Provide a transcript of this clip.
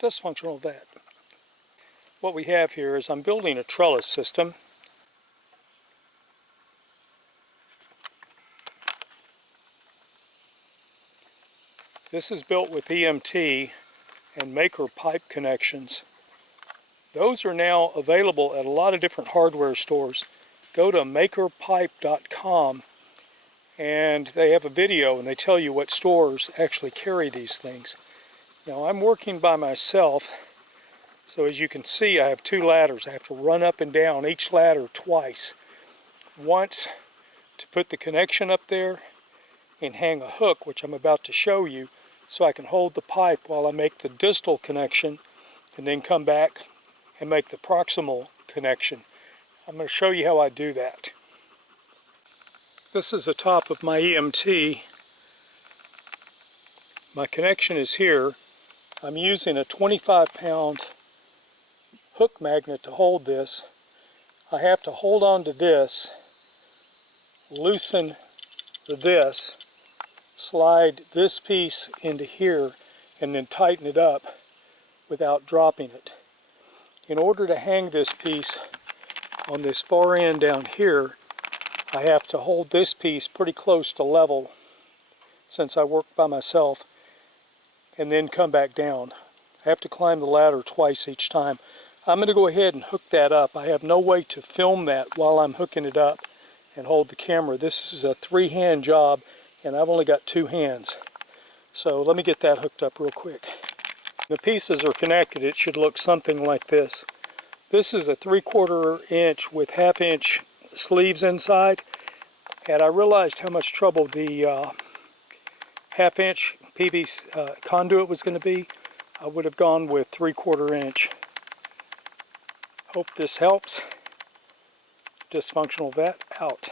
dysfunctional vet. What we have here is I'm building a trellis system. This is built with EMT and makerpipe connections. Those are now available at a lot of different hardware stores. Go to makerpipe.com and they have a video and they tell you what stores actually carry these things. Now I'm working by myself, so as you can see I have two ladders. I have to run up and down each ladder twice. Once to put the connection up there and hang a hook, which I'm about to show you, so I can hold the pipe while I make the distal connection and then come back and make the proximal connection. I'm going to show you how I do that. This is the top of my EMT. My connection is here. I'm using a 25-pound hook magnet to hold this. I have to hold on to this, loosen this, slide this piece into here, and then tighten it up without dropping it. In order to hang this piece on this far end down here, I have to hold this piece pretty close to level since I work by myself, and then come back down. I have to climb the ladder twice each time. I'm going to go ahead and hook that up. I have no way to film that while I'm hooking it up and hold the camera. This is a 3-hand job and I've only got 2 hands. So let me get that hooked up real quick. The pieces are connected. It should look something like this. This is a 3/4 inch with 1/2 inch sleeves inside. Had I realized how much trouble the 1/2 inch PVC conduit was going to be, I would have gone with 3/4 inch. Hope this helps. Dysfunctional Vet out.